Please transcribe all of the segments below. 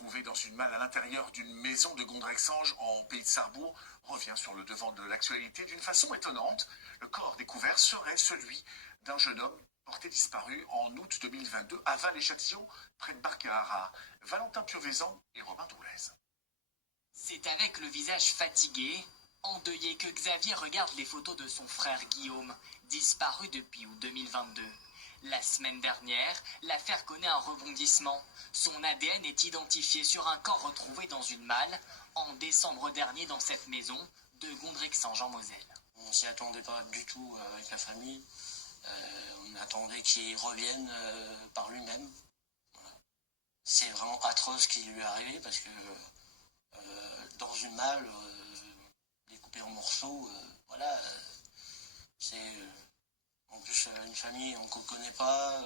trouvé dans une malle à l'intérieur d'une maison de Gondrexange en pays de Sarrebourg revient sur le devant de l'actualité d'une façon étonnante. Le corps découvert serait celui d'un jeune homme porté disparu en août 2022 à Val-les-Châtillons, près de Barcahara. Valentin Piovesan et Robin Doulez. C'est avec le visage fatigué, endeuillé, que Xavier regarde les photos de son frère Guillaume, disparu depuis août 2022. La semaine dernière, l'affaire connaît un rebondissement. Son ADN est identifié sur un corps retrouvé dans une malle en décembre dernier dans cette maison de Gondrexange en Moselle. On s'y attendait pas du tout avec la famille. On attendait qu'il revienne par lui-même. Voilà. C'est vraiment atroce ce qui lui est arrivé parce que dans une malle, découpée en morceaux, voilà, c'est en plus une famille qu'on ne connaît pas.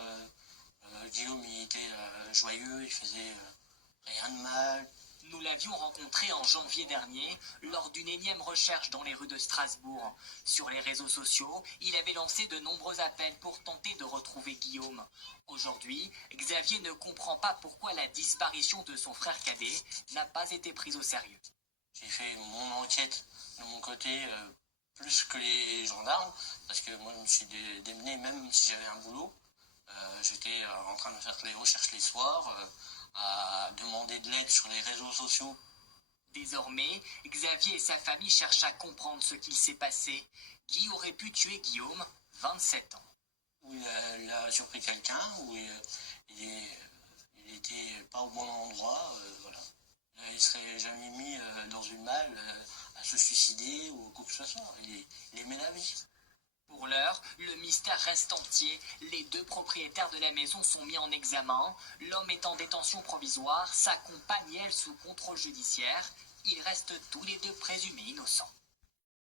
Guillaume, il était joyeux, il faisait rien de mal. Nous l'avions rencontré en janvier dernier lors d'une énième recherche dans les rues de Strasbourg. Sur les réseaux sociaux, il avait lancé de nombreux appels pour tenter de retrouver Guillaume. Aujourd'hui, Xavier ne comprend pas pourquoi la disparition de son frère cadet n'a pas été prise au sérieux. J'ai fait mon enquête de mon côté plus que les gendarmes, parce que moi je me suis démené, même si j'avais un boulot. J'étais en train de faire les recherches les soirs, à demander de l'aide sur les réseaux sociaux. Désormais, Xavier et sa famille cherchent à comprendre ce qu'il s'est passé. Qui aurait pu tuer Guillaume, 27 ans? Où il a surpris quelqu'un, où il était pas au bon endroit, voilà. Il serait jamais mis dans une malle à se suicider ou quoi que ce soit. Il aimait la vie. Pour l'heure, le mystère reste entier. Les deux propriétaires de la maison sont mis en examen. L'homme est en détention provisoire, sa compagne, elle, sous contrôle judiciaire. Ils restent tous les deux présumés innocents.